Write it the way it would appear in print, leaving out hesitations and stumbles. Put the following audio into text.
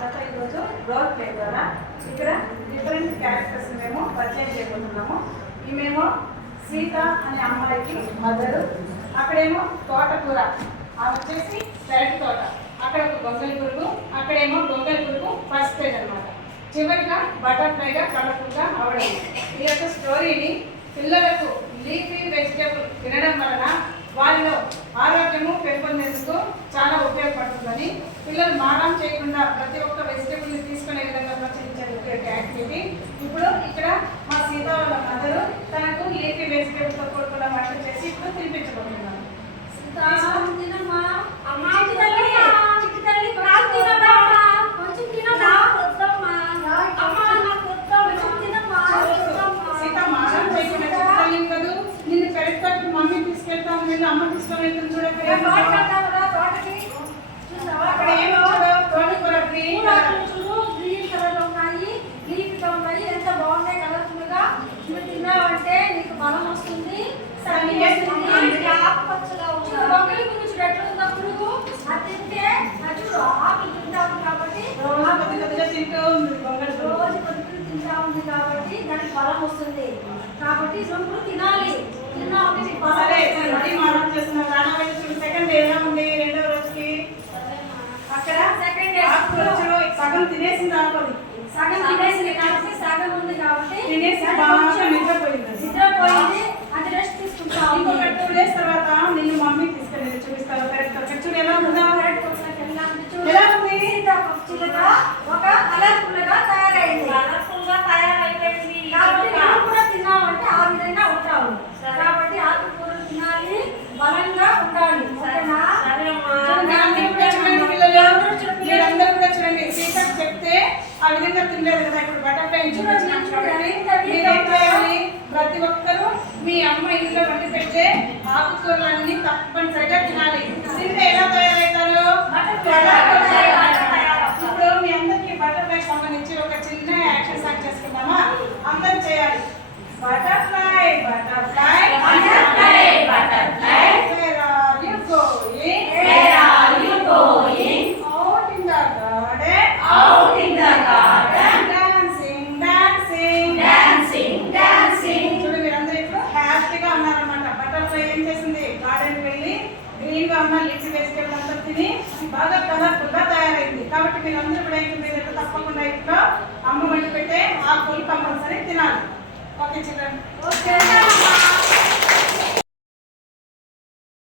కథ ఈరోజు role play ద్వారా ఇక్కడ డిఫరెంట్ క్యారెక్టర్స్ మేము పరిచయం చేయబోతున్నాము. ఈమెమో సీత అనే అమ్మాయికి మదరు, అక్కడేమో తోటకూర, అది వచ్చేసి పెరటి తోట, అక్కడ ఒక గొంగలి పురుగు, అక్కడేమో గొంగలి పురుగు ఫస్ట్ స్టేజ్ అనమాట. చివరిగా బటర్ఫ్లైగా కలర్ఫుల్గా అవడం. ఈ యొక్క స్టోరీని పిల్లలకు లీఫీ వెజిటేబుల్ తినడం వలన వారిలో ఆరోగ్యము పెంపొందేందుకు చాలా ఉపయోగపడుతుందని, పిల్లలు మారం చేయకుండా ప్రతి ఒక్క వెజిటేబుల్ని తీసుకునే విధంగా ప్రోత్సహించే యాక్టివిటీ. ఇప్పుడు ఇక్కడ మా సీత వాళ్ళ మదరు తనకు లీఫీ వెజిటేబుల్తో కూడుకున్న వంట చేసి ఇప్పుడు తినిపించబోతున్నాను. నిన్ను పెడతానికి మమ్మీ తీసుకెళ్తాను, నేను అమ్మ తీసుకొని వెళ్తాను. చూడండి అక్కడ ఏమో తోటకూర గ్రీన్ కలర్ ఉన్నాయి, లీఫ్ గా ఉన్నాయి, ఎంత బాగున్నాయి కలర్ఫుల్ గా. నువ్వు తిన్నావంటే నీకు బలం వస్తుంది. గొంగలి పురుగు చూడు ఎట్లా ఉందా పురుగు, అది తింటే చూడు ఆకులు తింటా ఉంది కాబట్టి రోజు తింటూ ఉంది, రోజు కొద్దిగా తింటా ఉంది కాబట్టి దానికి బలం వస్తుంది. కాబట్టి నువ్వు తినాలి, తిన్నావు నీకు బలం. సెకండ్ ఎలా ఉంది? రెండవ రోజుకి అక్కడ సెకండ్ సగం తినేసింది, అనుకోండి సగం తినేసింది కాబట్టి సగం ఉంది కాబట్టి తినేసి బాగా నిద్రపోయింది. అది రెస్ట్ తీసుకుంటాం. ఇంకొక 2 days తర్వాత నిన్ను మమ్మీ తీసుకెళ్ళి చూపిస్తారు. చూడు ఎలా ఉందా? ఎలా ఉంది? ఒక కలర్ఫుల్ గా తయారైంది, కాబట్టి నువ్వు కూడా తిన్నావంటే ఆ విధంగా ఉంటావు. కాబట్టి ఆకుకూరలు తినాలి, బలంగా ఉండాలి. ఓకేనా? మీరందరూ కూడా చూడండి, సీతకు చెప్తే ఆ విధంగా తినలేదు కదా. ఇప్పుడు బటర్ఫ్లై చూపించినాం కాబట్టి మీరేం చేయాలి? ప్రతి ఒక్కరూ మీ అమ్మ ఇంట్లో వండి పెట్టే ఆకుకూరలన్నీ తప్పనిసరిగా తినాలి. తింటే ఎలా తయారవుతారు? ఇప్పుడు మీ అందరికి బటర్ఫ్లై సంబంధించి ఒక చిన్న యాక్షన్ సాంగ్ చేసుకుందామా? అందరూ చేయాలి. Butterfly butterfly butterfly butterfly where are you going? Where are you going? Out in the garden. Out in the garden. Dancing dancing dancing dancing. చూడు మీరందరూ ఇప్పుడు హ్యాపీగా ఉన్నారన్నమాట. బటర్ఫ్లై ఏం చేసింది? గార్డెన్కి వెళ్ళి గ్రీన్ గా ఉన్న లిఫీ వెజిటేబుల్ అంతా తిని బాగా కలర్ఫుల్ గా తయారైంది. కాబట్టి మీరందరూ కూడా మీరు తప్పకుండా ఇంట్లో అమ్మ వండి పెట్టే ఆకుకూరలు కంపల్సరీ తినాలి. Okay children. ఓకే.